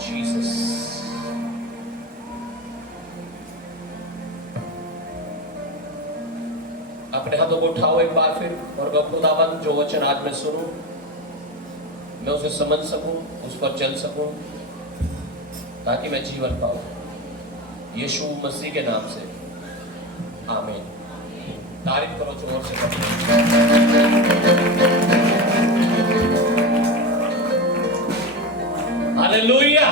Jesus. अपने हाथों को उठाओ एक बार फिर और मैं खुदाबंद जो वचन आज मैं सुनूं, मैं उसे समझ सकूं, उस पर चल सकूं, ताकि मैं जीवन पाऊं। यीशु मसीह के नाम से आमीन। तारीफ करो जोर से। हालेलुया।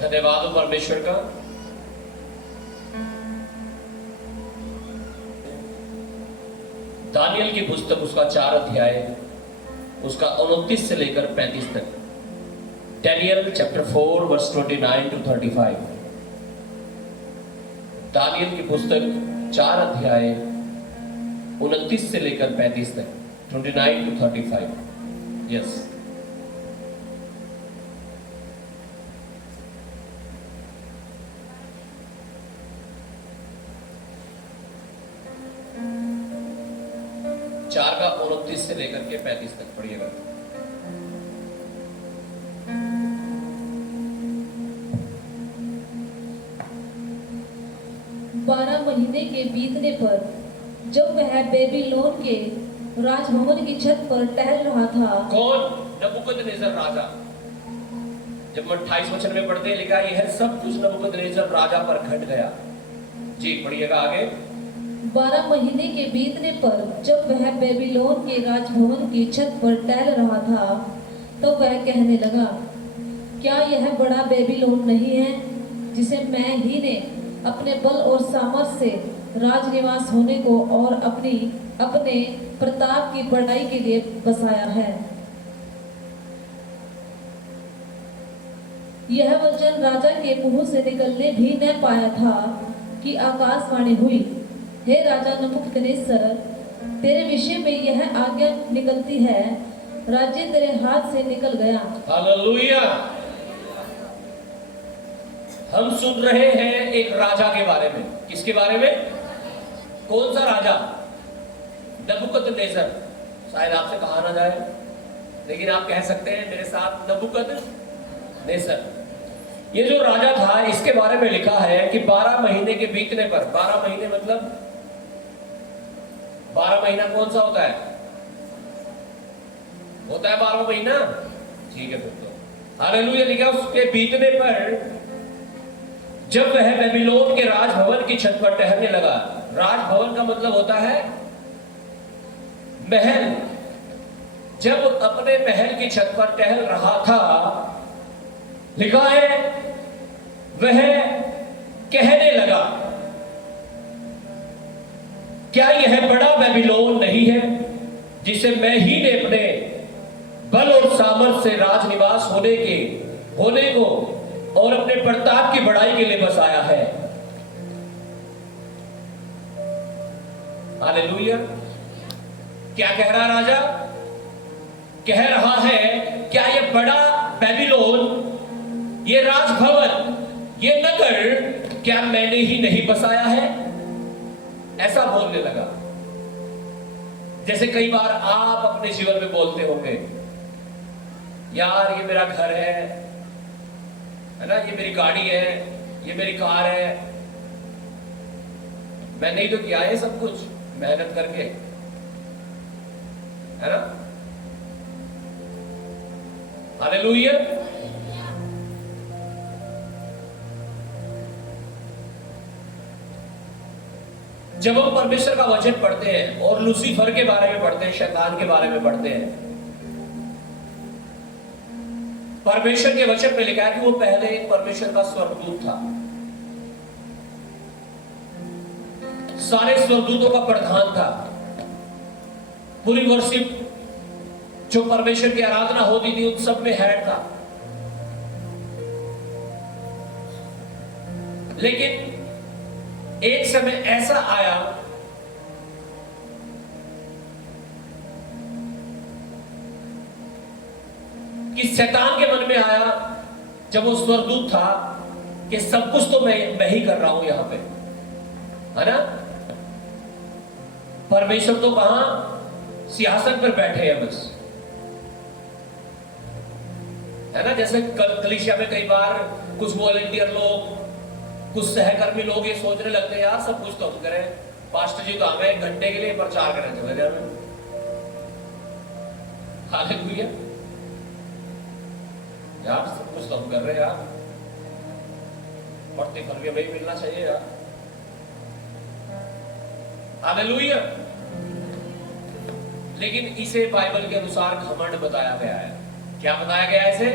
धन्यवाद हो परमेश्वर का। दानियल की पुस्तक उसका 4 अध्याय उसका 29 से लेकर 35 तक। Daniel chapter 4 verse 29 to 35। Daniel की पुस्तक 4 अध्याय 29 से लेकर 35 तक। 29 to 35। यस। चार का 29 से लेकर के 35 तक पढ़िएगा। 12 महीने के बीतने पर जब वह बेबीलोन के राजभवन की छत पर टहल रहा था। कौन? नबूकदनेस्सर राजा। जब 28 वचन में पढ़ते हैं लिखा यह सब कुछ नबूकदनेस्सर राजा पर घट गया। जी पढ़िएगा आगे। 12 महीने के बीतने पर जब वह बेबीलोन के राजभवन की छत पर टहल रहा था तो वह कहने लगा, क्या यह बड़ा बेबीलोन नहीं है जिसे मैं ही ने अपने बल और सामर्थ्य से राजनिवास होने को और अपने प्रताप की बढ़ाई के लिए बसाया है। यह वचन राजा के मुंह से निकलने भी न पाया था कि आकाशवाणी हुई, हे राजा नबूकदनेस्सर, तेरे विषय में यह आज्ञा निकलती है, राज्य तेरे हाथ से निकल गया। हालेलुया। हम सुन रहे हैं एक राजा के बारे में। किसके बारे में? कौन सा राजा? नबूकदनेस्सर। शायद आपसे कहा ना जाए, लेकिन आप कह सकते हैं मेरे साथ, नबूकदनेस्सर। ये जो राजा था इसके बारे में लिखा है कि 12 महीने के बीतने पर, 12 महीने मतलब 12 महीना कौन सा होता है? होता है 12 महीना। ठीक है फिर तो हालेलुया। लिखा उसके बीतने पर जब वह बेबीलोन के राजभवन की छत पर टहलने लगा। राजभवन का मतलब होता है महल। जब अपने महल की छत पर टहल रहा था, लिखा है वह कहने लगा, क्या यह बड़ा बेबीलोन नहीं है जिसे मैं ही ने अपने बल और सामर्थ्य से राजनिवास होने को और अपने प्रताप की बढ़ाई के लिए बसाया है। हालेलुया। क्या कह रहा राजा? कह रहा है क्या यह बड़ा बेबीलोन, ये राजभवन, ये नगर क्या मैंने ही नहीं बसाया है? ऐसा बोलने लगा। जैसे कई बार आप अपने जीवन में बोलते होंगे, यार ये मेरा घर है ना, ये मेरी गाड़ी है, ये मेरी कार है, मैंने ही तो किया है सब कुछ मेहनत करके, है ना। हालेलुया। जब हम परमेश्वर का वचन पढ़ते हैं और लूसीफर के बारे में पढ़ते हैं, शैतान के बारे में पढ़ते हैं, परमेश्वर के वचन में लिखा है कि वो पहले एक परमेश्वर का स्वर्गदूत था, सारे स्वर्गदूतों का प्रधान था। पूरी वर्शिप जो परमेश्वर की आराधना होती थी उन सब में हेड था। लेकिन एक समय ऐसा आया कि शैतान के मन में आया, जब वो स्वर्गदूत था, कि सब कुछ तो मैं ही कर रहा हूं यहां पे, है ना। परमेश्वर तो कहां सिंहासन पर बैठे हैं बस, है ना। जैसे कलीसिया में कई बार कुछ वॉलंटियर लोग, कुछ सहकर्मी लोग ये सोचने लगते हैं यार सब कुछ तो हम करें, पास्टर जी तो हमें 1 घंटे के लिए प्रचार करें चले जाए। हालेलुया यार, सब कुछ तो हम कर रहे हैं यार, प्रतिफल भी हमें मिलना चाहिए यार। हालेलुया। लेकिन इसे बाइबल के अनुसार घमंड बताया गया है। क्या बताया गया है इसे?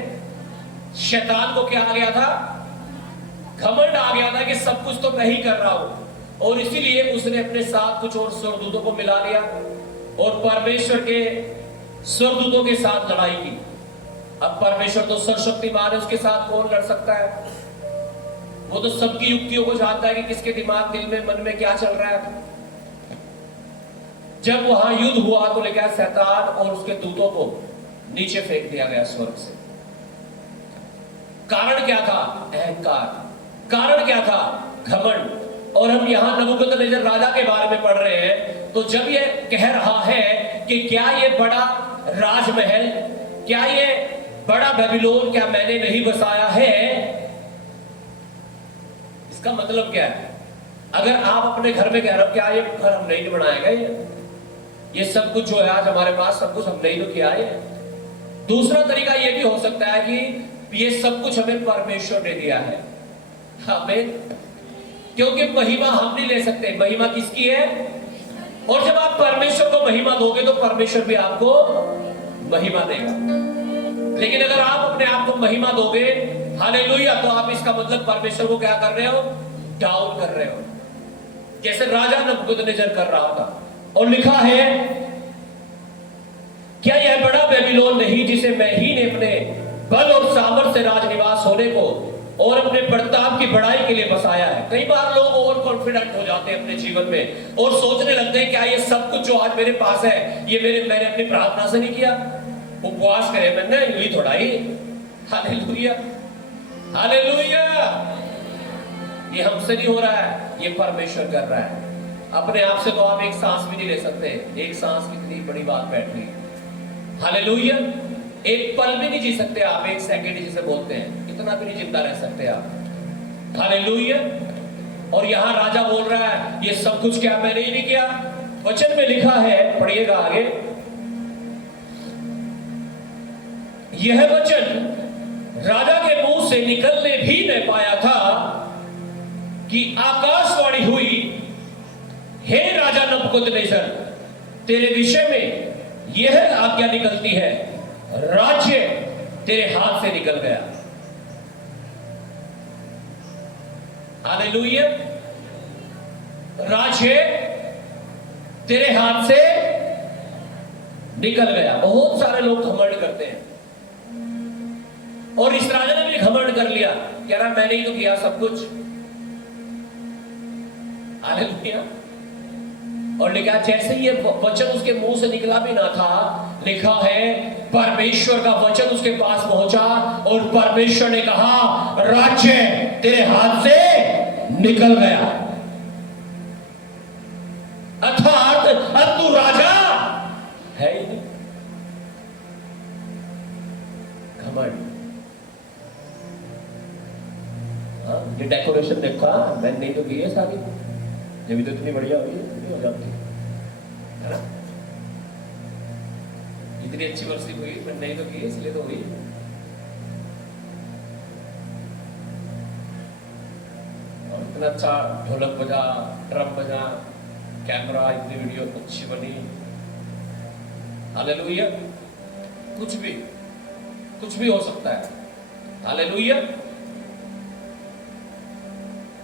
शैतान को क्या आ गया था? घमंड आ गया था कि सब कुछ तो मैं ही कर रहा हूं, और इसीलिए उसने अपने साथ कुछ और स्वर्गदूतों को मिला लिया और परमेश्वर के स्वर्गदूतों के साथ लड़ाई की। अब परमेश्वर तो सर्वशक्तिमान है, उसके साथ कौन लड़ सकता है? वो तो सबकी युक्तियों को जानता है कि किसके दिमाग दिल में मन में क्या चल रहा है। जब वहां युद्ध हुआ तो लेकर शैतान और उसके दूतों को नीचे फेंक दिया गया स्वर्ग से। कारण क्या था? अहंकार। कारण क्या था? घमंड। और हम यहां नबूकदनेस्सर राजा के बारे में पढ़ रहे हैं, तो जब ये कह रहा है कि क्या ये बड़ा राजमहल, क्या ये बड़ा बेबीलोन क्या मैंने नहीं बसाया है, इसका मतलब क्या है? अगर आप अपने घर में कह रहे हो क्या ये घर हम नहीं बनाएगा, ये सब कुछ जो है आज हमारे पास सब कुछ हमने ही तो किया है। दूसरा तरीका ये भी हो सकता है कि ये सब कुछ हमें परमेश्वर ने दिया है, हमें, क्योंकि महिमा हम नहीं ले सकते, महिमा किसकी है? और जब आप परमेश्वर को महिमा दोगे तो परमेश्वर भी आपको महिमा देगा। लेकिन अगर आप अपने आप को महिमा दोगे, हालेलुया, तो आप इसका मतलब परमेश्वर को क्या कर रहे हो? डाउन कर रहे हो, जैसे राजा नबूकदनेस्सर कर रहा था। और लिखा है, क्या यह बड़ा बेबीलोन नहीं जिसे मैं ही ने अपने बल और सामर्थ्य से राजनिवास होने को और अपने प्रताप की बढ़ाई के लिए बसाया है? कई बार लोग ओवर कॉन्फिडेंट हो जाते हैं अपने जीवन में और सोचने लगते हैं क्या ये सब कुछ जो आज मेरे पास है ये मैंने अपनी प्रार्थना से नहीं किया, उपवास करे मैंने, यही थोड़ा ही। Hallelujah, hallelujah. ये हमसे नहीं हो रहा है, ये परमेश्वर कर रहा है। अपने आप से तो आप एक सांस भी नहीं ले सकते। एक सांस कितनी बड़ी बात बैठ रही है। हालेलुया। एक पल भी नहीं जी सकते आप, एक सेकंड जिसे बोलते हैं, इतना भी नहीं जिंदा रह सकते आप। हालेलुया। और यहां राजा बोल रहा है ये सब कुछ क्या मैंने ही नहीं किया? वचन में लिखा है, पढ़िएगा आगे, यह वचन राजा के मुंह से निकलने भी नहीं पाया था कि आकाशवाणी हुई, हे राजा नबूकदनेस्सर, तेरे विषय में यह आज्ञा निकलती है, राज्य तेरे हाथ से निकल गया। हालेलुया। राज्य तेरे हाथ से निकल गया। बहुत सारे लोग घमंड करते हैं, और इस राजा ने भी घमंड कर लिया, कह रहा मैंने ही तो किया सब कुछ। हालेलुया। और लिखा जैसे ये वचन उसके मुंह से निकला भी ना था, लिखा है परमेश्वर का वचन उसके पास पहुंचा और परमेश्वर ने कहा राज्य तेरे हाथ से निकल गया। अर्थात अब तू राजा है ही नहीं। घमंड। ये डेकोरेशन देखा मैंने नहीं तो की है सारी, ये भी तो इतनी बढ़िया हुई है, इतनी हो जाती है ना? इतनी अच्छी वर्षी हुई, मैंने नहीं तो की है इसलिए तो हुई। और इतना अच्छा ढोलक बजा, ड्रम बजा, कैमरा, इतनी वीडियो अच्छी बनी। हालेलुया। कुछ भी हो सकता है। हालेलुया।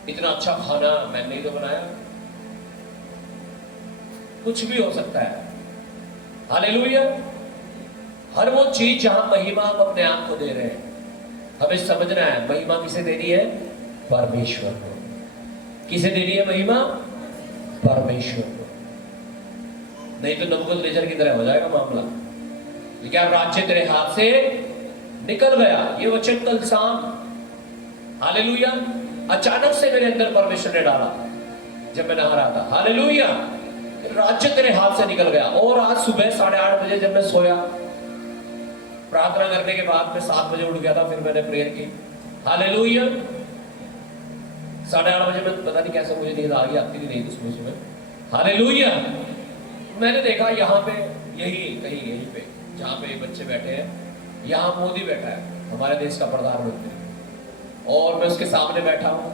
इतना अच्छा खाना मैंने ही तो बनाया, कुछ भी हो सकता है। हालेलुया। हर वो चीज जहां महिमा हम अपने आप को दे रहे हैं, हमें समझना है महिमा किसे देनी है? परमेश्वर को। किसे देनी है महिमा? परमेश्वर को। नहीं तो नबूकदनेस्सर की तरह हो जाएगा मामला। क्या राज्य तेरे हाथ से निकल गया? ये वचन कल शाम, हालेलुया, अचानक से मेरे अंदर परमेश्वर ने डाला जब मैं नहा रहा था। हालेलुया। राज्य तेरे हाथ से निकल गया। और आज सुबह 8:30 बजे जब मैं सोया प्रार्थना करने के बाद मैं 7 बजे उठ गया था, फिर मैंने प्रेयर की। हालेलुया। 8:30 बजे में पता नहीं कैसे मुझे नींद आ गई, आती नहीं थी सुबह सुबह। हालेलुया। मैंने देखा यहाँ पे यहीं पे जहाँ पे बच्चे बैठे हैं, यहाँ मोदी बैठा है, हमारे देश का प्रधानमंत्री, और मैं उसके सामने बैठा हूँ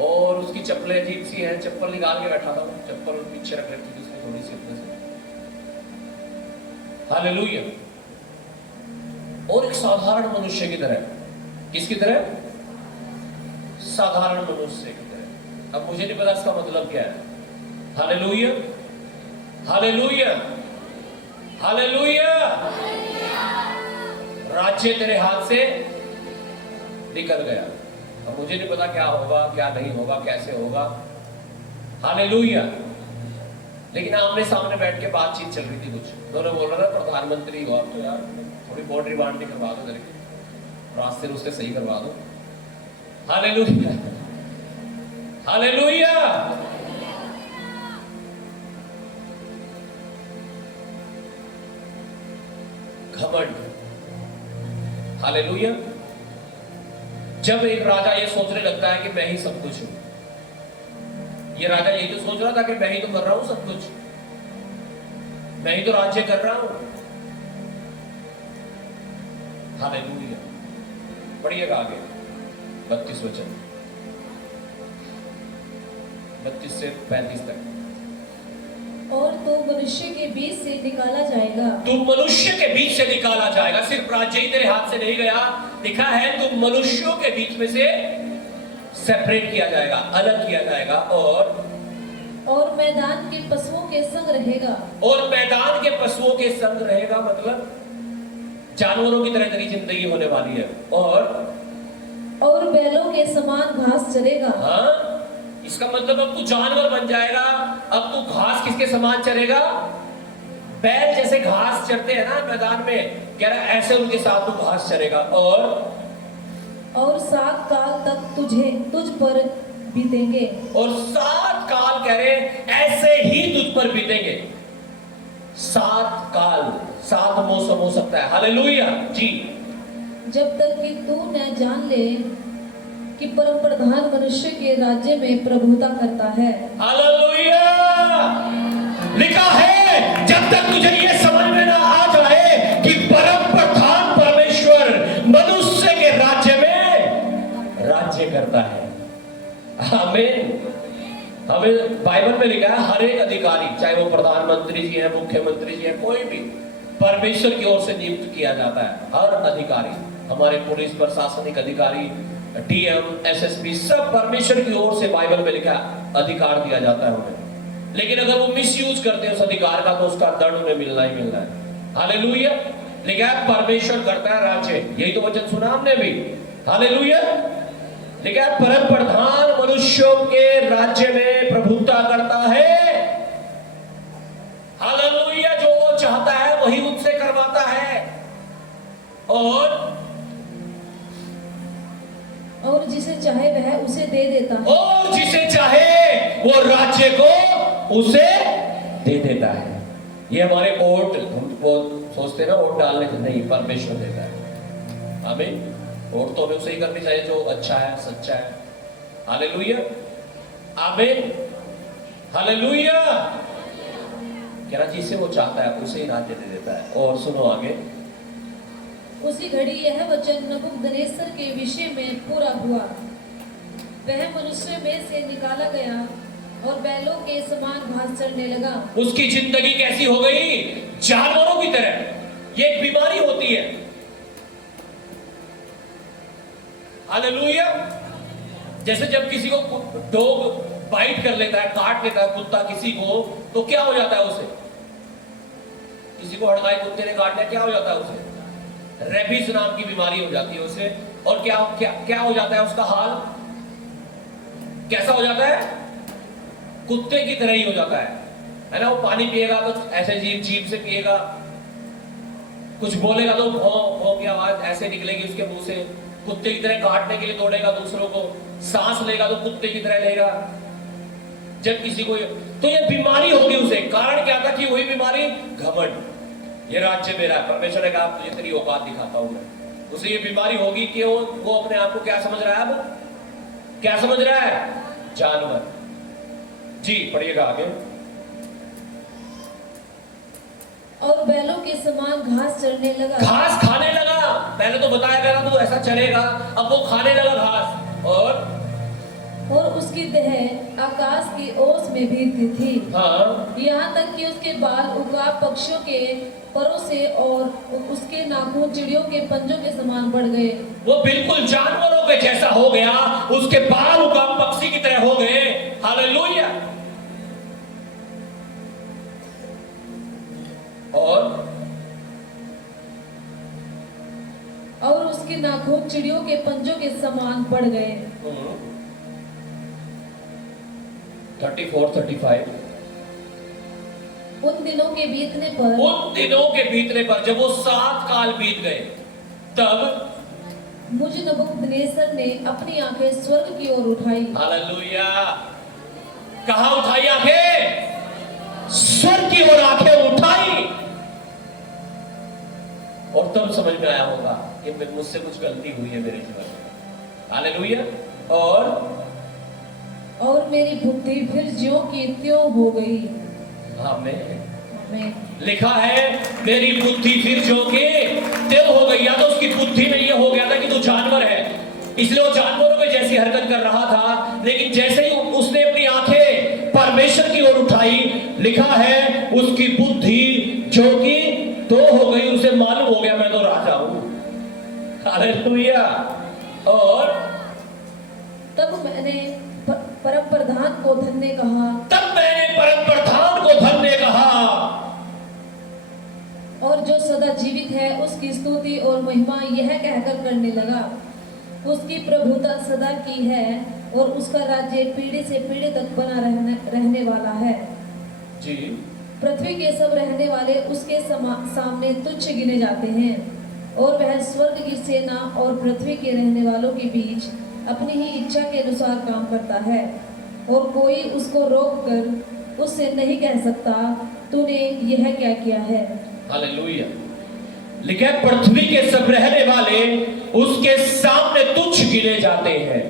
और उसकी चप्पलें अजीब सी हैं, चप्पल निकाल के बैठा था, चप्पल पीछे रख रखी थी उसने थोड़ी सी अपने से। हालेलुया। और एक साधारण मनुष्य की तरह, किसकी तरह? साधारण मनुष्य की तरह। अब मुझे नहीं पता इसका मतलब क्या है। Hallelujah, hallelujah, hallelujah. राज्य तेरे हाथ से निकल गया। अब मुझे नहीं पता क्या होगा, क्या नहीं होगा, कैसे होगा। हालेलुया। लेकिन आमने सामने बैठ के बातचीत चल रही थी, कुछ उन्होंने बोल रहा था प्रधानमंत्री हो आप तो यार, थोड़ी बाउंड्री बांड्री करवा दो, रास्ते उसके सही करवा दो। Hallelujah, hallelujah. घमंड। हालेलुया। जब एक राजा ये सोचने लगता है कि मैं ही सब कुछ हूं, ये राजा यही तो सोच रहा था कि मैं ही तो कर रहा हूं सब कुछ, मैं ही तो राज्य कर रहा हूं। हालेलुया। पढ़िएगा आगे 32 वचन, 32 से 35 तक। और तू मनुष्य के बीच से निकाला जाएगा। तू मनुष्य के बीच से निकाला जाएगा। सिर्फ राज्य ही तेरे हाथ से नहीं गया, लिखा है तू मनुष्यों के बीच में से सेपरेट किया जाएगा, अलग किया जाएगा। और मैदान के पशुओं के संग रहेगा। और मैदान के पशुओं के संग रहेगा मतलब जानवरों की तरह तेरी जिंदगी होने वाली है। और बैलों के समान घास चरेगा। हाँ, इसका मतलब अब तू जानवर बन जाएगा। अब तू घास किसके समान चरेगा? बैल जैसे घास चरते हैं ना मैदान में, कह रहा ऐसे उनके साथ तू घास चरेगा। और 7 काल तक तुझ पर बीतेंगे। और 7 काल कह रहे ऐसे ही तुझ पर बीतेंगे। 7 काल, 7 मौसम हो सकता है। हालेलुया जी। जब तक कि तू न जान ले कि परम प्रधान मनुष्य के राज्य में प्रभुता करता है। हालेलुया। लिखा है जब तक तुझे ये समझ में ना आ जाए कि परम प्रधान परमेश्वर मनुष्य के राज्य में राज्य करता है। हमें बाइबल में लिखा है हर एक अधिकारी, चाहे वो प्रधानमंत्री जी है, मुख्यमंत्री जी है, कोई भी परमेश्वर की ओर से नियुक्त किया जाता है। हर अधिकारी, हमारे पुलिस प्रशासनिक अधिकारी, डीएम, एसएसपी, सब परमेश्वर की ओर से बाइबल में लिखा अधिकार दिया जाता है उन्हें। लेकिन अगर वो मिसयूज करते हैं उस अधिकार का तो उसका दंड उन्हें मिलना ही मिलना है। हालेलुया। लिखा है परमेश्वर करता है राज्य, यही तो वचन सुना हमने भी। हालेलुया। लिखा है परम प्रधान मनुष्यों के राज्य में प्रभुता करता है। हालेलुया। जो वो चाहता है वही उनसे करवाता है। और जिसे चाहे वह उसे दे देता है। और जिसे चाहे वो राज्य को उसे दे देता है। ये हमारे वोट, वो सोचते हैं ना वोट डालने से, नहीं, परमेश्वर देता है हमें। वोट तो हमें उसे ही करनी चाहिए जो अच्छा है, सच्चा है। हालेलुया, आमीन, हालेलुया। कह रहा जिसे वो चाहता है उसे ही राज्य दे देता है। और सुनो आगे, उसी घड़ी यह वचन नबूकदनेस्सर के विषय में पूरा हुआ। वह मनुष्य में से निकाला गया और बैलों के समान घास चरने लगा। उसकी जिंदगी कैसी हो गई? जानवरों की तरह। ये एक बीमारी होती है। हालेलुया। जैसे जब किसी को डॉग बाइट कर लेता है, काट लेता है कुत्ता किसी को, तो क्या हो जाता है उसे? किसी को हड़काए कुत्ते ने काट लिया, क्या हो जाता है उसे? रेबीज नाम की बीमारी हो जाती है उसे। और क्या क्या क्या हो जाता है उसका हाल? कैसा हो जाता है? कुत्ते की तरह ही हो जाता है ना। वो पानी पिएगा तो ऐसे जीभ से पिएगा, कुछ बोलेगा तो भौं भौं की आवाज ऐसे निकलेगी उसके मुंह से। कुत्ते की तरह काटने के लिए दौड़ेगा दूसरों को, सांस लेगा तो कुत्ते की तरह लेगा। जब किसी को तो ये बीमारी होगी उसे। कारण क्या था कि वही बीमारी? घमंड। ये राज्य मेरा है। परमेश्वर ने कहा तुझे तेरी औकात दिखाता हूं मैं। उसे ये बीमारी होगी कि वो अपने आप को क्या समझ रहा है, अब क्या समझ रहा है, जानवर। जी पढ़िएगा आगे। और बैलों के समान घास चरने लगा। घास खाने लगा। पहले तो बताया गया था तो ऐसा चलेगा, अब वो खाने लगा घास। और उसकी देह आकाश की ओस में भीगती थी। हाँ, यहाँ तक कि उसके बाल उकाब पक्षियों के परों से और उसके नाखून चिड़ियों के पंजों के समान बढ़ गए। वो बिल्कुल जानवरों के जैसा हो गया, उसके बाल उकाब पक्षी की तरह हो गए। हालेलुया। और उसके नाखून चिड़ियों के पंजों के समान बढ़ गए। 34-35। उन दिनों के बीतने पर जब वो 7 काल बीत गए, तब मुझ नबूकदनेस्सर ने अपनी आंखें स्वर्ग की ओर उठाई। हालेलुया। कहां उठाई आंखें? स्वर्ग की ओर आंखें उठाई। और तब समझ में आया होगा कि मुझसे कुछ गलती हुई है मेरे जीवन में। हालेलुया। और मेरी बुद्धि फिर ज्यों की त्यों हो गई। आमीन। लिखा है मेरी बुद्धि फिर ज्यों की त्यों हो गई। या तो उसकी बुद्धि में ये हो गया था कि तू जानवर है, इसलिए वो जानवरों में जैसी हरकत कर रहा था। लेकिन जैसे ही उसने अपनी आंखें परमेश्वर की ओर उठाई, लिखा है उसकी बुद्धि जो कि तो हो गई। उसे मालूम हो गया मैं तो राजा हूं। हालेलुया। और तब मैंने परम प्रधान को धन्य कहा। और जो सदा जीवित है उसकी स्तुति और महिमा यह कहकर करने लगा, उसकी प्रभुता सदा की है और उसका राज्य पीढ़ी से पीढ़ी तक बना रहने वाला है। जी। पृथ्वी के सब रहने वाले उसके सामने तुच्छ गिने जाते हैं, और वह स्वर्ग की सेना और पृथ्वी के रहने वालों के बीच अपनी ही इच्छा के अनुसार काम करता है, और कोई उसको रोक कर उससे नहीं कह सकता तूने यह क्या किया है। हालेलुया। लिखा है पृथ्वी के सब रहने वाले उसके सामने तुच्छ गिने जाते हैं।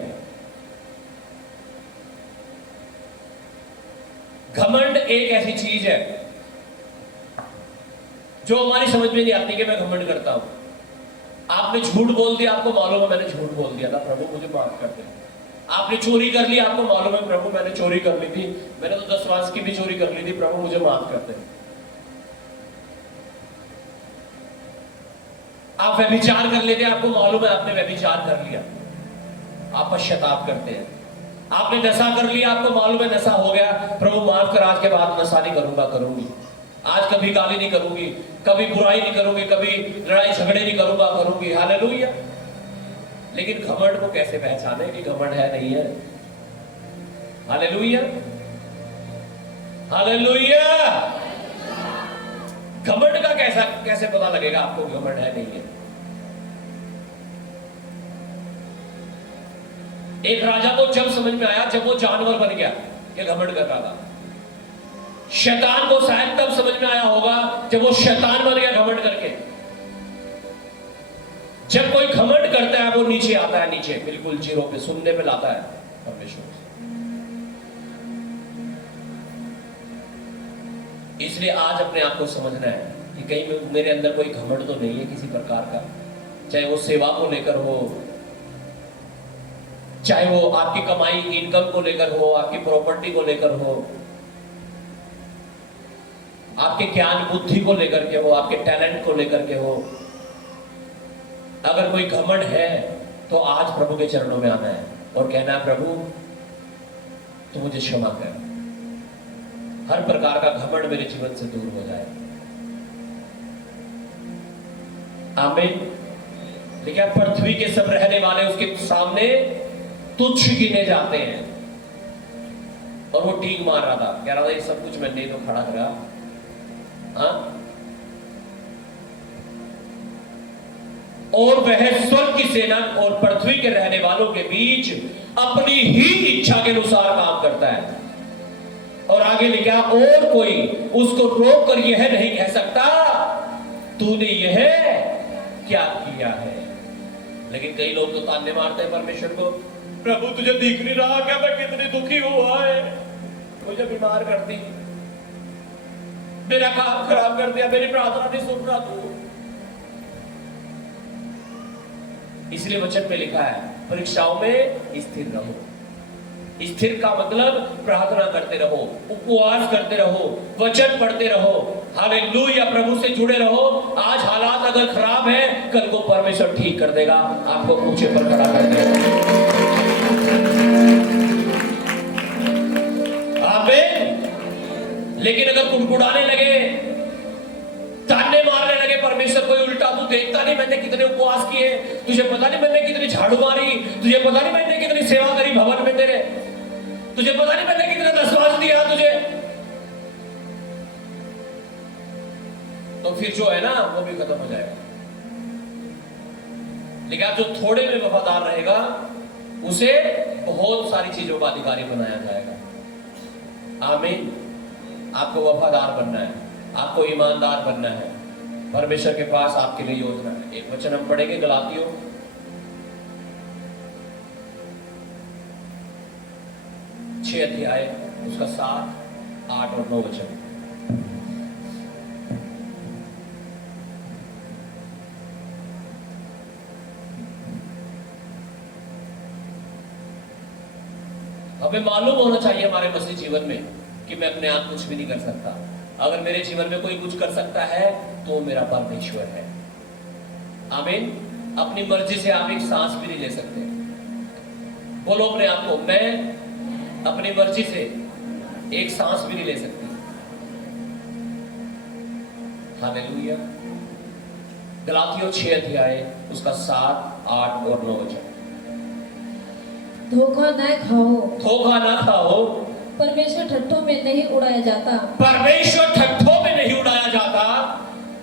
घमंड एक ऐसी चीज है जो हमारी समझ में नहीं आती कि मैं घमंड करता हूं। आपने झूठ बोल दिया, आपको मालूम है मैंने झूठ बोल दिया था, प्रभु मुझे माफ कर दे। आपने चोरी कर ली, आपको मालूम है प्रभु मैंने चोरी कर ली थी, मैंने तो 10 मास की भी चोरी कर ली थी, प्रभु मुझे माफ कर दे। आप व्यभिचार कर लेते हैं, आपको मालूम है आपने व्यभिचार कर लिया, आप पश्चाताप करते हैं। आपने नशा कर लिया, आपको मालूम है नशा हो गया, प्रभु माफ कर, आज के बाद नशा नहीं करूंगा, करूंगी आज, कभी गाली नहीं करूंगी, कभी बुराई नहीं करूंगी, कभी लड़ाई झगड़े नहीं करूंगा, करूंगी। हालेलुया। लेकिन घमंड को कैसे पहचाने कि घमंड है नहीं है? हालेलुया। हालेलुया। घमंड का कैसे पता लगेगा आपको घमंड है नहीं है? एक राजा को जब समझ में आया जब वो जानवर बन गया, ये घमंड कर रहा था। शैतान को शायद तब समझ में आया होगा जब वो शैतान बन गया घमंड करके। जब कोई घमंड करता है वो नीचे आता है, नीचे बिल्कुल जीरो पे, शून्य पे लाता है परमेश्वर। इसलिए आज अपने आप को समझना है कि कहीं मेरे अंदर कोई घमंड तो नहीं है किसी प्रकार का, चाहे वो सेवा को लेकर हो, चाहे वो आपकी कमाई इनकम को लेकर हो, आपकी प्रॉपर्टी को लेकर हो, आपके ज्ञान बुद्धि को लेकर के हो, आपके टैलेंट को लेकर के हो। अगर कोई घमंड है तो आज प्रभु के चरणों में आना है और कहना है प्रभु तू मुझे क्षमा कर, हर प्रकार का घमंड मेरे जीवन से दूर हो जाए। आमीन। लिखा पृथ्वी के सब रहने वाले उसके सामने तुच्छ गिने जाते हैं। और वो ठीक मार रहा था, कह रहा था ये सब कुछ मैंने तो खड़ा करा। हाँ? और वह स्वर्ग की सेना और पृथ्वी के रहने वालों के बीच अपनी ही इच्छा के अनुसार काम करता है। और आगे लिखा और कोई उसको रोक कर यह नहीं कह सकता तूने यह क्या किया है। लेकिन कई लोग तो ताने मारते हैं परमेश्वर को, प्रभु तुझे दिख नहीं रहा क्या मैं कितनी दुखी हुआ है, मुझे बीमार कर दी, मेरा काम खराब कर दिया, मेरी प्रार्थना नहीं सुन रहा तू। इसलिए वचन में लिखा है परीक्षाओं में स्थिर रहो। स्थिर का मतलब प्रार्थना करते रहो, उपवास करते रहो, वचन पढ़ते रहो, हालेलुया, प्रभु से जुड़े रहो। आज हालात अगर खराब है, कल को परमेश्वर ठीक कर देगा, आपको ऊंचे पर खड़ा कर देगा। आमीन। लेकिन अगर कुड़कुड़ाने लगे, ताने मारने लगे परमेश्वर कोई उल्टा, तू देखता नहीं मैंने कितने उपवास किए, तुझे पता नहीं मैंने कितनी झाड़ू मारी, तुझे पता नहीं मैंने कितनी सेवा करी भवन में तेरे, तुझे पता नहीं मैंने कितने दशवास दिया तुझे, तो फिर जो है ना वो भी खत्म हो जाएगा। लेकिन आप जो थोड़े में वफादार रहेगा उसे बहुत सारी चीजों का अधिकारी बनाया जाएगा। आमीन। आपको वफादार बनना है, आपको ईमानदार बनना है, परमेश्वर के पास आपके लिए योजना है। एक वचन हम पढ़ेंगे गलातियों 6 अध्याय उसका 7, 8 और 9 वचन। हमें मालूम होना चाहिए हमारे मसीह जीवन में कि मैं अपने आप कुछ भी नहीं कर सकता। अगर मेरे जीवन में कोई कुछ कर सकता है तो मेरा परमेश्वर है। आमीन। अपनी मर्जी से आप एक सांस भी नहीं ले सकते। बोलो अपने आप को, मैं अपनी मर्जी से एक सांस भी नहीं ले सकती। हालेलुया। गलातियों 6 अध्याय उसका 7, 8 और 9 वचन। धोखा न खाओ, धोखा ना खाओ, परमेश्वर ठट्ठों में नहीं उड़ाया जाता, परमेश्वर ठट्ठों में नहीं उड़ाया जाता,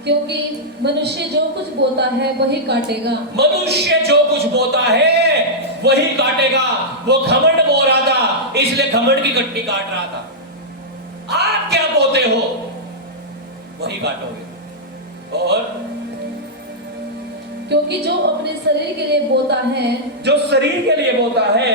क्योंकि मनुष्य जो कुछ बोता है वही काटेगा। मनुष्य जो कुछ बोता है वही काटेगा। वो घमंड बो रहा था इसलिए घमंड की कट्टी काट रहा था। आप क्या बोते हो वही काटोगे। और क्योंकि जो अपने शरीर के लिए बोता है, जो शरीर के लिए बोता है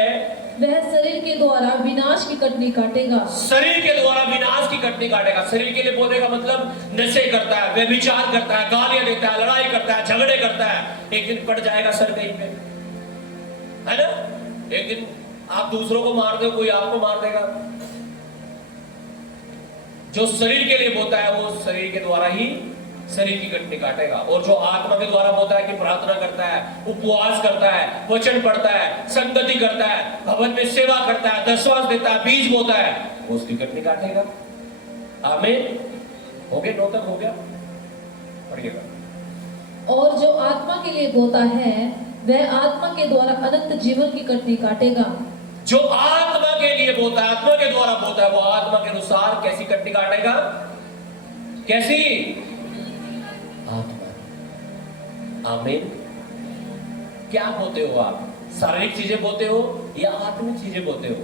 वह शरीर के द्वारा विनाश की कटनी काटेगा। शरीर के द्वारा विनाश की कटनी काटेगा। शरीर के लिए बोलेगा मतलब नशे करता है, व्यभिचार करता है, गालियां देता है, लड़ाई करता है, झगड़े करता है, एक दिन पड़ जाएगा सर कहीं पे, है ना। एक दिन आप दूसरों को मार दो, कोई आपको मार देगा। जो शरीर के लिए बोता है वो शरीर के द्वारा ही शरीर की कटनी काटेगा। और जो आत्मा के द्वारा बोता है कि प्रार्थना करता है, उपवास करता है, वचन पढ़ता है, संगति करता है, भवन में सेवा करता है, दशवास देता है, बीज बोता है, वो उसकी कटनी काटेगा। आमीन। हो गया, 9 तक हो गया, पढ़िएगा। और जो आत्मा के लिए बोता है वह आत्मा के द्वारा अनंत जीवन की कटनी काटेगा। जो आत्मा के लिए बोता है, आत्मा के द्वारा बोता है, वो आत्मा के अनुसार कैसी कटनी काटेगा? कैसी? आत्मा। आमीन। क्या बोते हो आप? शारीरिक चीजें बोते हो या आत्मिक चीजें बोते हो?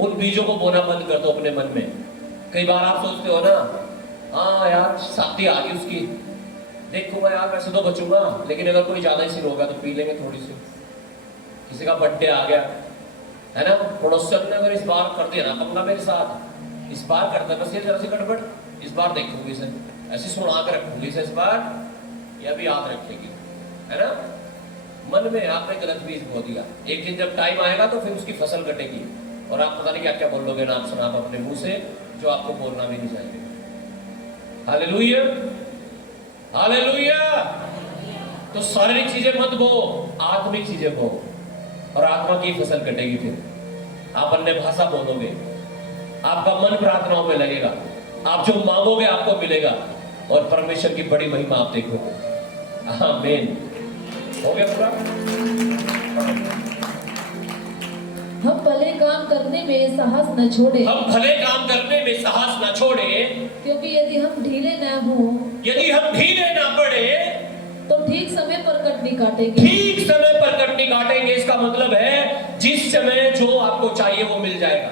उन बीजों को बोना बंद कर दो अपने मन में। कई बार आप सोचते हो ना, हाँ यार शादी आ गई उसकी, देखूंगा यार वैसे तो बचूंगा, लेकिन अगर कोई ज्यादा ही सिर होगा तो पी लेंगे थोड़ी सी। किसी का बर्थडे आ गया है ना, पड़ोसन ने अगर इस बार कर दिया ना पंगा मेरे साथ, इस बार करता बस ये जरा सी गड़बड़, इस बार देखूंगी इसे, ऐसी सुना कर रखूंगी इसे, इस बार यह भी याद रखेगी, है ना। मन में आपने गलत बीज बो दिया। एक दिन जब टाइम आएगा तो फिर उसकी फसल कटेगी और आप पता नहीं क्या क्या बोल लोगे नाम सुना अपने मुंह से, जो आपको बोलना भी नहीं चाहिए। Hallelujah, hallelujah. तो शारीरिक चीजें मत बो, आत्मिक चीजें बो, और आत्मा की फसल कटेगी। फिर आप अन्य भाषा बोलोगे, आपका मन प्रार्थनाओं में लगेगा, आप जो मांगोगे आपको मिलेगा, और परमेश्वर की बड़ी महिमा आप देखोगे। आमीन। हो गया पूरा। हम भले काम करने में साहस न छोड़े, हम भले काम करने में साहस न छोड़े, क्योंकि यदि हम ढीले न हो, यदि हम ढीले ना पड़े तो ठीक समय पर कटनी काटेंगे। ठीक समय पर कटनी काटेंगे। इसका मतलब है जिस समय जो आपको चाहिए वो मिल जाएगा।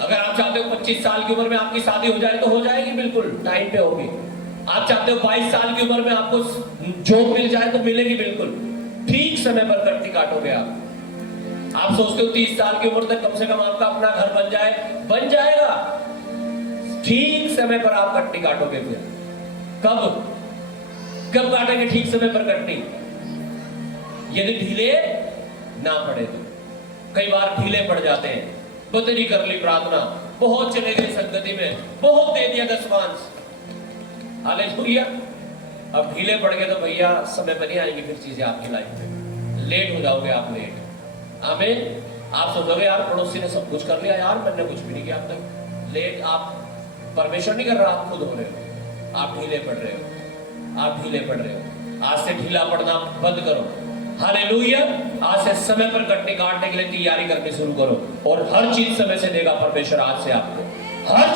अगर आप चाहते हो 25 साल की उम्र में आपकी शादी हो जाए तो हो जाएगी, बिल्कुल टाइम पे होगी। आप चाहते हो 22 साल की उम्र में आपको जॉब मिल जाए तो मिलेगी बिल्कुल, ठीक समय पर कटनी काटोगे आप सोचते हो 30 साल की उम्र तक कम से कम आपका अपना घर बन जाए, बन जाएगा, ठीक समय पर आप कटनी काटोगे। फिर कब काटेंगे ठीक समय पर कटनी? यदि ढीले ना पड़े तो। कई बार ढीले पड़ जाते हैं, बदली कर ली प्रार्थना, बहुत चले गए संगति में, बहुत दे दिया दशमांश, हालेलुया। अब ढीले पड़ गए तो भैया समय पर नहीं आएंगी फिर चीजें आपकी लाइफ में, लेट हो जाओगे आप, लेट। आमीन। आप सोचोगे यार पड़ोसी ने सब कुछ कर लिया, यार मैंने कुछ भी नहीं किया अब तक। लेट आप, परमेश्वर नहीं कर रहा, आप खुद हो रहे हो, आप ढीले पड़ रहे हो, आप ढीले पड़ रहे हो। आज से ढीला पड़ना बंद करो, हालेलुया। आज से समय पर कटनी काटने के लिए तैयारी करनी शुरू करो, और हर चीज समय से देगा परमेश्वर आज से आपको। हर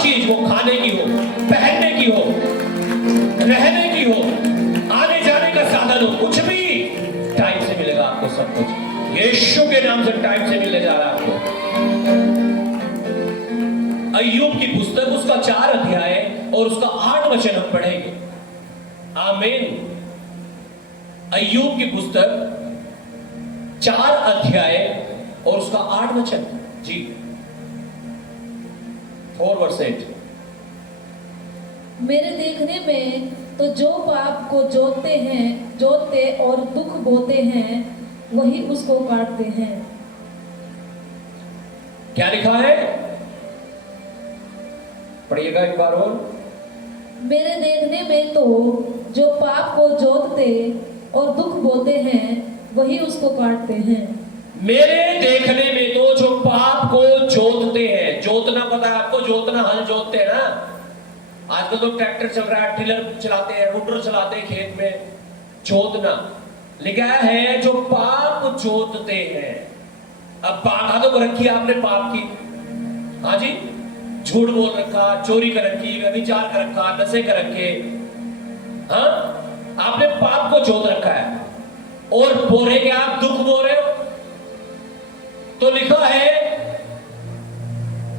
चीज वो खाने की हो, पहनने की हो, रहने की हो, आने जाने का साधन हो, कुछ भी टाइम से मिलेगा आपको, सब कुछ यीशु के नाम से टाइम से मिलने जा रहा है आपको। अय्यूब की पुस्तक उसका 4 अध्याय और उसका 8 वचन हम पढ़ेंगे। आमीन। अय्यूब की पुस्तक 4 अध्याय और उसका 8 वचन जी, 4 वर्स 8। मेरे देखने में तो जो पाप को जोतते और दुख बोते हैं वही उसको काटते हैं। क्या लिखा है? पढ़िएगा एक बार और। मेरे देखने में तो जो पाप को जोतते और दुख बोते हैं वही उसको काटते हैं। मेरे देखने में तो जो पाप को जोतते हैं, जोतना पता है आपको, जोतना हल जोतते हैं ना। आजकल तो ट्रैक्टर चल रहा है, टिलर चलाते हैं, रोटर चलाते हैं खेत में, जोतना लिखा है जो पाप जोतते हैं। अब आदत रखी आपने पाप की, हाँ जी, झूठ बोल रखा, चोरी कर रखी, व्यभिचार कर रखा, नशे कर रखे, हाँ, आपने पाप को जोत रखा है और बो रहे कि आप दुख बो रहे हो, तो लिखा है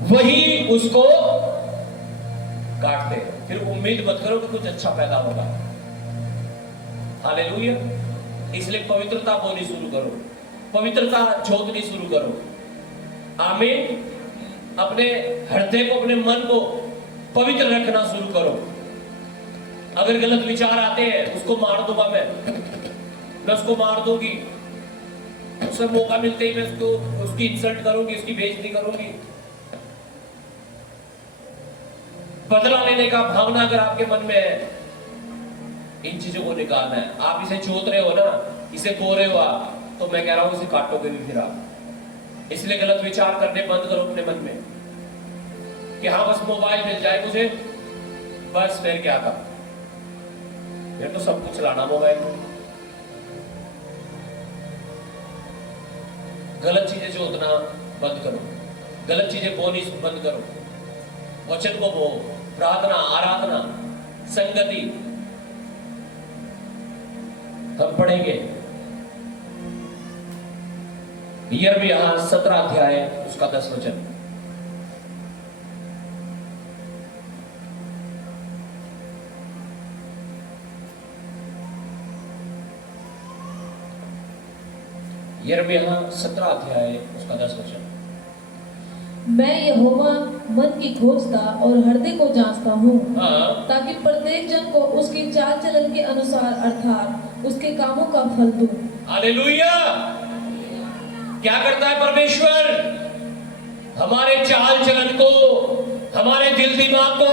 वही उसको काटते हैं। फिर उम्मीद मत करो कि कुछ अच्छा पैदा होगा, हालेलुया। इसलिए पवित्रता बोलनी शुरू करो, पवित्रता जोतनी शुरू करो। आमीन। अपने हृदय को, अपने मन को पवित्र रखना शुरू करो। अगर गलत विचार आते हैं उसको मार दूंगा मैं उसको मार दूंगी, उसे मौका मिलते ही मैं उसकी इंसल्ट करूंगी, उसकी बेइज्जती करूंगी। बदला लेने का भावना अगर आपके मन में है, इन चीजों को निकालना है। आप इसे जोत रहे हो ना, इसे बो रहे हो आप, तो मैं कह रहा हूं इसे काटोगे भी फिर आप। इसलिए गलत विचार करने बंद करो अपने मन में कि हाँ बस मोबाइल मिल जाए मुझे, बस फिर क्या था, फिर तो सब कुछ चलाना मोबाइल में। गलत चीजें जोतना बंद करो, गलत चीजें बोनी बंद करो, वचन को बो, प्रार्थना, आराधना, संगति। हम पढ़ेंगे यिर्मयाह 17 अध्याय उसका 10 वचन। यिर्मयाह 17 अध्याय उसका 10 वचन। मैं यहोवा मन की खोजता और हृदय को जांचता हूँ, हाँ, ताकि प्रत्येक जन को उसकी चाल चलन के अनुसार अर्थात उसके कामों का फल दूं। हालेलुया। क्या करता है परमेश्वर? हमारे चाल चलन को, हमारे दिल दिमाग को,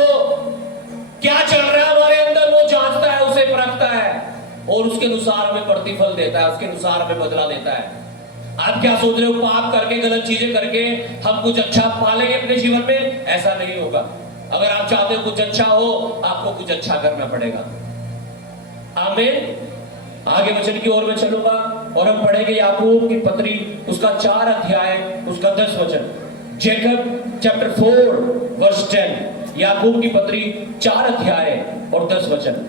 क्या चल रहा है हमारे अंदर, वो जांचता है, उसे परखता है और उसके अनुसार हमें प्रतिफल देता है, उसके अनुसार हमें बदला देता है। आप क्या सोच रहे हो? पाप करके, गलत चीजें करके हम कुछ अच्छा पालेंगे अपने जीवन में? ऐसा नहीं होगा। अगर आप चाहते हो कुछ अच्छा हो, आपको कुछ अच्छा करना पड़ेगा। आमीन। आगे वचन की ओर में चलूंगा और हम पढ़ेंगे याकूब की पत्री उसका 4 अध्याय उसका 10 वचन। Jacob chapter 4 verse 10। याकूब की पत्री 4 अध्याय और 10 वचन।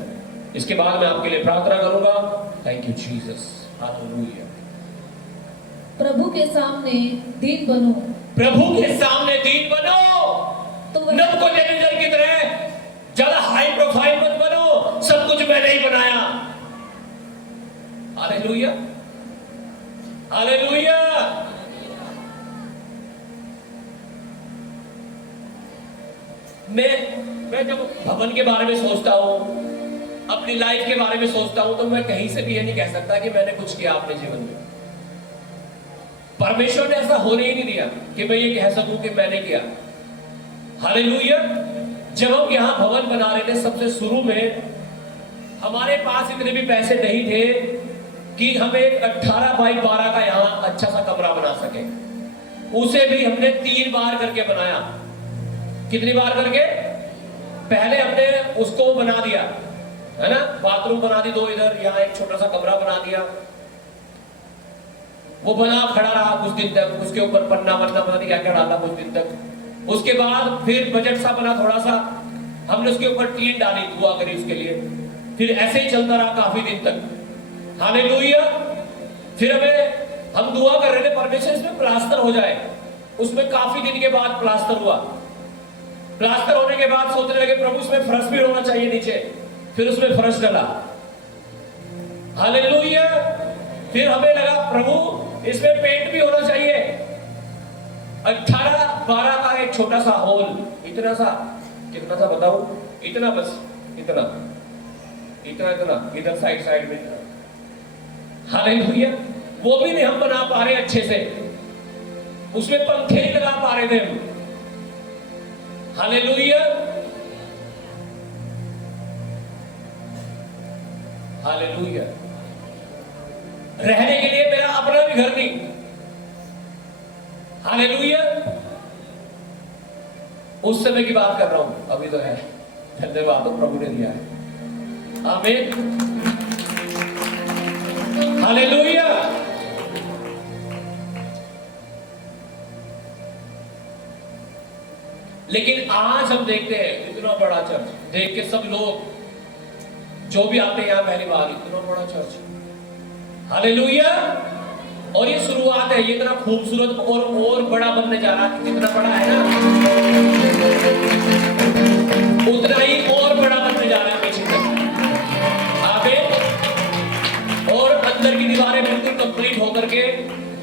इसके बाद मैं आपके लिए प्रार्थना करूंगा। Thank you Jesus, hallelujah. प्रभु के सामने दीन बनो, प्रभु के सामने दीन बनो। तो नबूकदनेस्सर की तरह ज्यादा हाई प्रोफाइल प्रोफाइल मत बनो, सब कुछ मैंने ही बनाया। Hallelujah, hallelujah. मैं जब भवन के बारे में सोचता हूं, अपनी लाइफ के बारे में सोचता हूं, तो मैं कहीं से भी ये नहीं कह सकता कि मैंने कुछ किया अपने जीवन में। परमेश्वर ने ऐसा होने ही नहीं दिया कि मैं ये कह सकूं कि मैंने किया। हालेलुया। जब हम यहां भवन बना रहे थे, सबसे शुरू में हमारे पास इतने भी पैसे नहीं थे कि हम एक 18 बाई 12 का यहां अच्छा सा कमरा बना सके। उसे भी हमने 3 बार करके बनाया। कितनी बार करके? पहले हमने उसको बना दिया, है ना, बाथरूम बना दी 2 इधर, यहाँ एक छोटा सा कमरा बना दिया। वो बना खड़ा रहा कुछ दिन तक, उसके ऊपर पन्ना वन्ना बना दिया, क्या डाला कुछ दिन तक। उसके बाद फिर बजट सा बना थोड़ा सा, हमने उसके ऊपर टीन डाली, दुआ करी उसके लिए। फिर ऐसे ही चलता रहा काफी दिन तक। हालेलुया। फिर हम दुआ कर रहे थे परमेश्वर इसमें प्लास्टर हो जाए। उसमें काफी दिन के बाद प्लास्टर हुआ। प्लास्टर होने के बाद सोचने लगे प्रभु इसमें फर्श भी होना चाहिए नीचे। फिर उसमें फर्श डाला। हालेलुया। फिर हमें लगा प्रभु इसमें पेंट भी होना चाहिए। 18-12 का एक छोटा सा हॉल, इतना सा, कितना सा बताओ, इतना, बस इतना इतना इतना, इधर साइड में। हालेलुया। वो भी नहीं हम बना पा रहे अच्छे से, उसमें पंखे नहीं लगा पा रहे थे हम। Hallelujah, hallelujah. रहने के लिए मेरा अपना भी घर नहीं। हालेलुया। उस समय की बात कर रहा हूं, अभी तो है, धन्यवाद तो प्रभु ने दिया है। आमीन, हालेलुया। लेकिन आज हम देखते हैं इतना बड़ा चर्च, देख के सब लोग जो भी आते हैं यहां पहली बार, इतना बड़ा चर्च। हालेलुया। और ये शुरुआत है, ये इतना खूबसूरत और बड़ा बनने जा रहा है। जितना बड़ा है ना, उतना ही और बड़ा बनने जा रहा है पीछे तक। आमीन। और अंदर की दीवारें बिल्कुल कंप्लीट होकर के,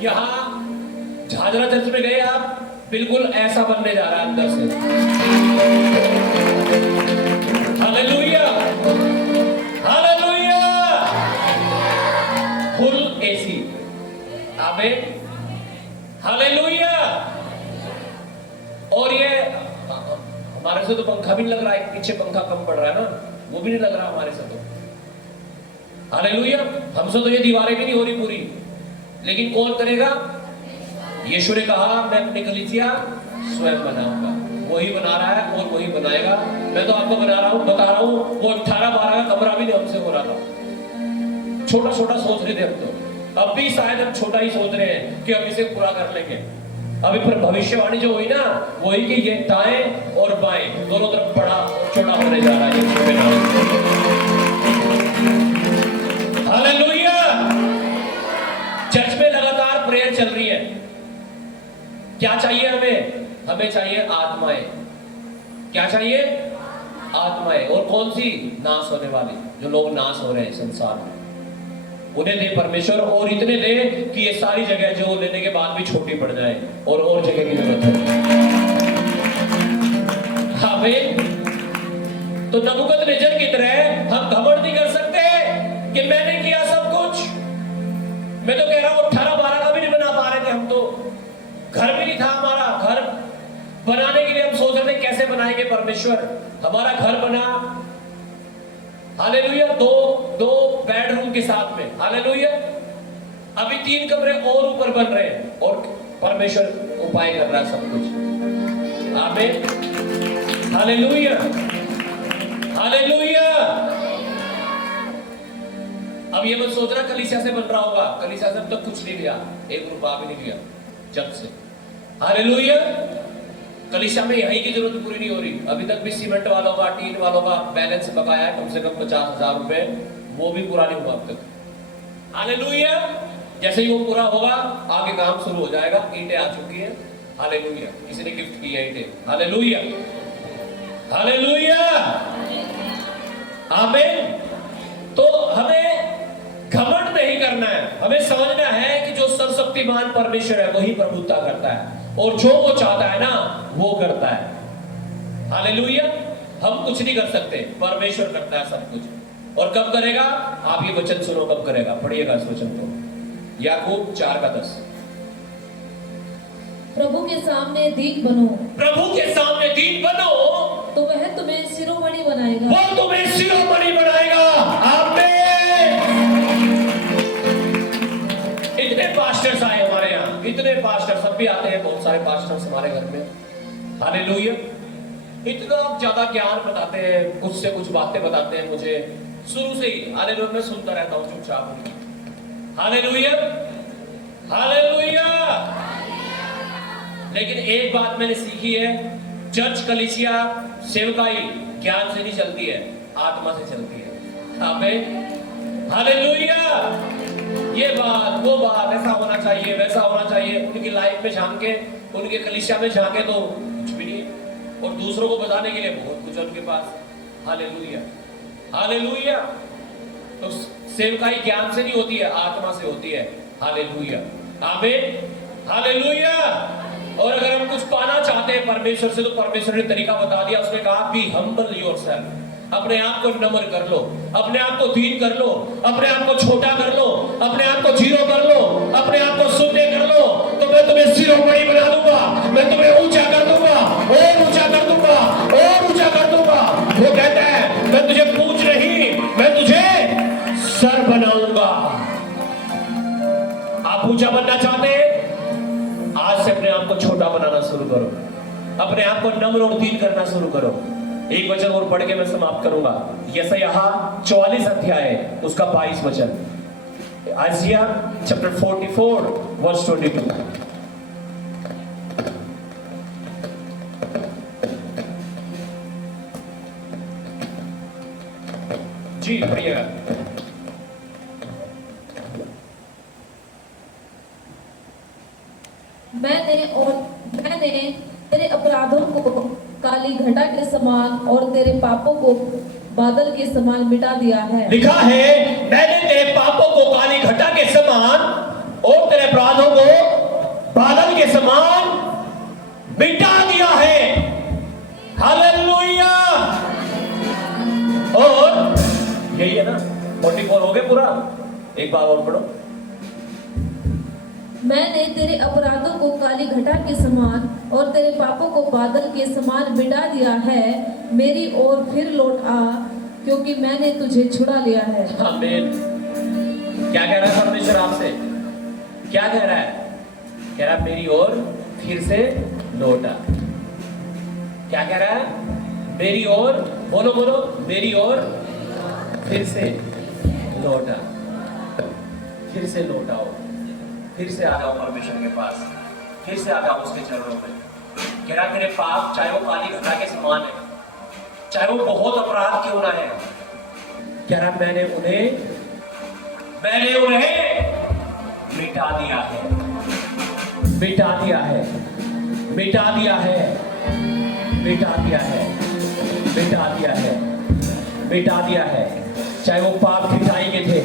यहां झाझरा चर्च में गए आप, बिल्कुल ऐसा बनने जा रहा है अंदर से। Hallelujah, hallelujah. Full AC. आमीन, हालेलुया। और ये हमारे से तो पंखा भी नहीं लग रहा है, पीछे पंखा कम पड़ रहा है ना, वो भी नहीं लग रहा हमारे से तो। हालेलुया। हमसे तो ये दीवारें भी नहीं हो रही पूरी, लेकिन कौन करेगा? यीशु ने कहा मैं अपनी कलीसिया स्वयं बनाऊंगा। वही बना रहा है और वही बनाएगा। मैं तो आपको बता रहा हूं, वो 18-12 का कमरा भी नहीं हमसे हो रहा था। छोटा छोटा सोच रहे थे हम तो, अब भी शायद हम छोटा ही सोच रहे हैं कि हम इसे पूरा कर लेंगे। अभी फिर भविष्यवाणी जो हुई ना, वही कि ये दाएं और बाएं दोनों तरफ बड़ा और छोटा होने जा रहा है। हालेलुया। चर्च में लगातार प्रेयर चल रही है। क्या चाहिए हमें? हमें चाहिए आत्माएं। क्या चाहिए? आत्माएं। और कौन सी? नाश होने वाली, जो लोग नाश हो रहे हैं संसार में, उन्हें दे परमेश्वर। और इतने दे कि ये सारी जगह जो लेने के बाद भी छोटी पड़ जाए और जगह की जरूरत है। आमीन। तो नबूकदनेस्सर की तरह हम घमंड नहीं कर सकते कि मैंने किया सब कुछ। मैं तो कह रहा हूं 18-12 का भी नहीं बना पा रहे थे हम तो, घर भी नहीं था हमारा। घर बनाने के लिए हम सोच रहे थे कैसे बनाएंगे परमेश्वर। हमारा घर बना, हालेलुया, दो बेडरूम के साथ में। हालेलुया। अभी 3 कमरे और ऊपर बन रहे हैं और परमेश्वर उपाय कर रहा है सब कुछ। आमीन, हालेलुया, हालेलुया। अब ये मत सोच रहा कलीसिया से बन रहा होगा। कलीसिया से अब तक कुछ नहीं लिया, 1 रुपया भी नहीं लिया जब से। हालेलुया। कलीसिया में यही की जरूरत पूरी नहीं हो रही। अभी तक भी सीमेंट वालों का, टीन वालों का बैलेंस बकाया है कम से कम 50,000 रुपए, वो भी पूरा नहीं हुआ अब तक। हालेलुया। जैसे ही वो पूरा होगा आगे काम शुरू हो जाएगा। ईंटें आ चुकी हैं। हालेलुया। किसी ने गिफ्ट की है ईंटें। हालेलुया, हालेलुया, आमीन। तो हमें घमंड नहीं करना है, हमें समझना है कि जो सर्वशक्तिमान परमेश्वर है वही प्रभुता करता है और जो वो चाहता है ना वो करता है। हालेलुया। हम कुछ नहीं कर सकते, परमेश्वर करता है सब कुछ। और कब करेगा? आप ये वचन सुनो कब करेगा, पढ़िएगा इस वचन को, याकूब 4:10। प्रभु के सामने दीन बनो, प्रभु के सामने दीन बनो तो वह तुम्हें शिरोमणि बनाएगा। वो तुम्हें शिरोमणि बनाएगा। आमीन। इतने पास्टर्स आए हमारे यहाँ, इतने पास्टर, सब भी आते हैं, बहुत सारे पास्टर्स हमारे घर में। हालेलुया। इतना ज्यादा ज्ञान बताते हैं, कुछ से कुछ बातें बताते हैं मुझे शुरू से ही। हालेलुया। मैं सुनता रहता हूँ चुपचाप उनकी। Hallelujah, hallelujah. लेकिन एक बात मैंने सीखी है, चर्च, कलीसिया, सेवकाई ज्ञान से नहीं चलती है, आत्मा से चलती है। आमीन। हालेलुया। ये बात, वो बात, ऐसा होना चाहिए, वैसा होना चाहिए, उनकी लाइफ में झांके, उनके कलीसिया में झांके तो कुछ भी नहीं, और दूसरों को बताने के लिए बहुत कुछ है उनके पास। Hallelujah, hallelujah. तो सेवकाई ज्ञान से नहीं होती है, आत्मा से होती है। हालेलुया, आमीन, हालेलुया। और अगर हम कुछ पाना चाहते हैं परमेश्वर से, तो परमेश्वर ने तरीका बता दिया। उसने कहा बी हम्बल योरसेल्फ, अपने आप को नम्र कर लो, अपने आप को दीन कर लो, अपने आप को छोटा कर लो, अपने आप को जीरो कर लो, अपने आप को शून्य कर लो, तो मैं तुम्हें शिरोमणि बना दूंगा, मैं तुम्हें ऊंचा कर दूंगा, और ऊंचा कर दूंगा, और ऊंचा कर दूंगा। वो कहता है मैं तुझे पूछ नहीं, मैं तुझे सर बनाऊंगा। आप ऊंचा बनना चाहते हैं? आज से अपने आप को छोटा बनाना शुरू करो, अपने आप को नम्र और दीन करना शुरू करो। एक वचन और पढ़ के मैं समाप्त करूंगा। यशायाह 44 अध्याय उसका 22 वचन। आइजिया चैप्टर 44 वर्स 22। जी पढ़िएगा। मैंने तेरे अपराधों को काली घटा के समान और तेरे पापों को बादल के समान मिटा दिया है। लिखा है मैंने तेरे पापों को काली घटा के समान और तेरे अपराधों को बादल के समान मिटा दिया है। हालेलुया। और यही है ना, 44 हो गए पूरा। एक बार और पढ़ो। मैंने तेरे अपराधों को काली घटा के समान और तेरे पापों को बादल के समान मिटा दिया है। मेरी ओर फिर लौट आ, क्योंकि मैंने तुझे छुड़ा लिया है। आमीन। क्या कह रहा है परमेश्वर आपसे? क्या कह रहा है? कह रहा है मेरी ओर फिर से लौट आ। क्या कह रहा है? मेरी ओर, बोलो बोलो, मेरी ओर फिर से लौट आ। फिर से लौट आओ, फिर से आ जाओ परमेश्वर के पास, फिर से आ जाओ उसके चरणों में। कह रहा तेरे पाप चाहे वो काली घटा के समान है, चाहे वो बहुत अपराध क्यों ना है, कह रहा मैंने उन्हें मिटा दिया है, मिटा दिया है, मिटा दिया है, मिटा दिया है, मिटा दिया है, मिटा दिया है। चाहे वो पाप घिटाई के थे,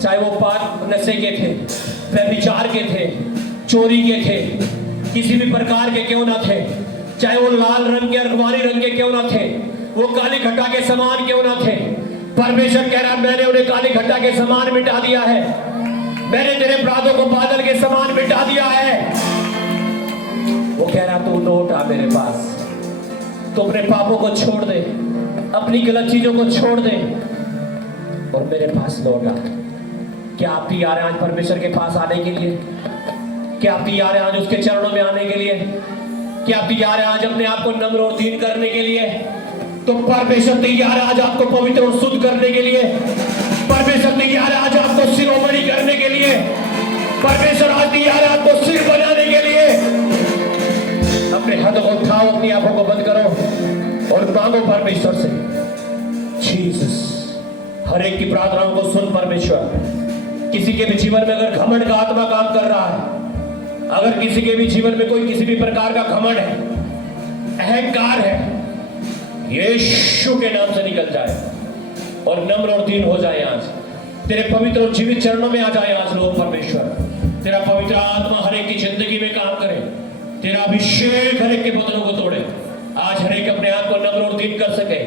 चाहे वो पाप नशे के थे, व्यभिचार के थे, चोरी के थे, किसी भी प्रकार के क्यों ना थे, चाहे वो लाल रंग के, अरगवानी रंग के क्यों ना थे, वो काली घटा के समान क्यों ना थे, परमेश्वर कह रहा मैंने उन्हें काली घटा के समान मिटा दिया है। मैंने तेरे अपराधों को बादल के समान मिटा दिया है। वो कह रहा तू लौट आ मेरे पास, तू अपने पापों को छोड़ दे, अपनी गलत चीजों को छोड़ दे और मेरे पास लौट आ। क्या आप तैयार हैं आज परमेश्वर के पास आने के लिए? क्या आप तैयार हैं आज उसके चरणों में आने के लिए? क्या आप तैयार हैं आज अपने आप को नम्र और दीन करने के लिए? तो परमेश्वर तैयार है आज आपको पवित्र और शुद्ध करने के लिए। परमेश्वर तैयार है आज आपको शिरोमणि करने के लिए। परमेश्वर आज तैयार है आपको सिर बनाने के लिए। अपने हाथों को उठाओ, अपनी आंखों को बंद करो और मांगो परमेश्वर से। जीसस, हर एक की प्रार्थनाओं को सुन परमेश्वर। किसी के भी जीवन में अगर घमंड का आत्मा काम कर रहा है, अगर किसी के भी जीवन में कोई किसी भी प्रकार का घमंड है, अहंकार है, यीशु के नाम से निकल जाए। और नम्र और दीन हो जाए आज। तेरे पवित्र और जीवित चरणों में आ जाए आज लोग परमेश्वर। तेरा पवित्र आत्मा हर एक की जिंदगी में काम करे। तेरा अभिषेक हर एक के बदनों को तोड़े। आज हर एक अपने आप को नम्र और दीन कर सके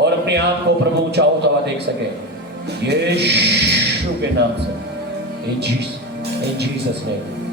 और अपने आप को प्रभु ऊंचाओं हुआ देख सके, यीशु के नाम से। इन जीसस नेम।